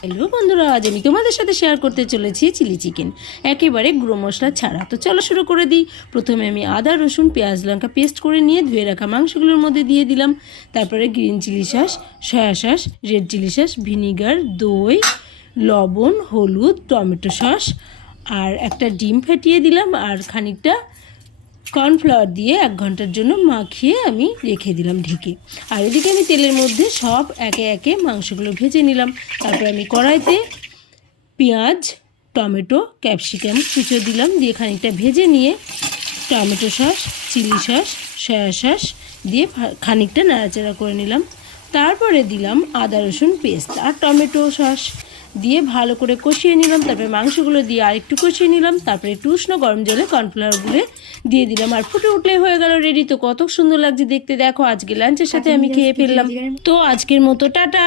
Hello বন্ধুরা, আজ আমি তোমাদের সাথে শেয়ার করতে চলেছি চিলি চিকেন, একেবারে গুঁড়ো মশলা ছাড়া। তো চলো শুরু করে দিই। প্রথমে আমি আদা রসুন পেঁয়াজ লঙ্কা পেস্ট করে নিয়ে ধুয়ে রাখা মাংসগুলোর মধ্যে দিয়ে দিলাম। তারপরে green chilli sauce, soya sauce, red chilli sauce, vinegar, দই, লবণ, হলুদ, টমেটো সস আর একটা ডিম ফেটিয়ে দিলাম আর খানিকটা কর্নফ্লাওয়ার দিয়ে 1 ঘন্টার জন্য মাখিয়ে আমি রেখে দিলাম ঢেকে। আর এদিকে আমি তেলের মধ্যে সব একে একে মাংসগুলো ভেজে নিলাম। তারপর আমি কড়াইতে পেঁয়াজ, টমেটো, ক্যাপসিকাম কুচো দিলাম, দিয়ে খানিকটা ভেজে নিয়ে tomato sauce, chilli sauce, soya sauce দিয়ে খানিকটা নাড়াচাড়া করে নিলাম। তারপরে দিলাম আদা রসুন পেস্ট আর টমেটো সস দিয়ে ভালো করে কষিয়ে নিলাম। তারপরে মাংসগুলো দিয়ে আরেকটু কষিয়ে নিলাম। তারপরে একটু উষ্ণ গরম জলে কর্নফ্লাওয়ারগুলো দিয়ে দিলাম আর ফুটে উঠলে হয়ে গেল রেডি। তো কত সুন্দর লাগছে দেখতে, দেখো আজকে লাঞ্চের সাথে আমি খেয়ে ফেললাম। তো আজকের মতো টাটা।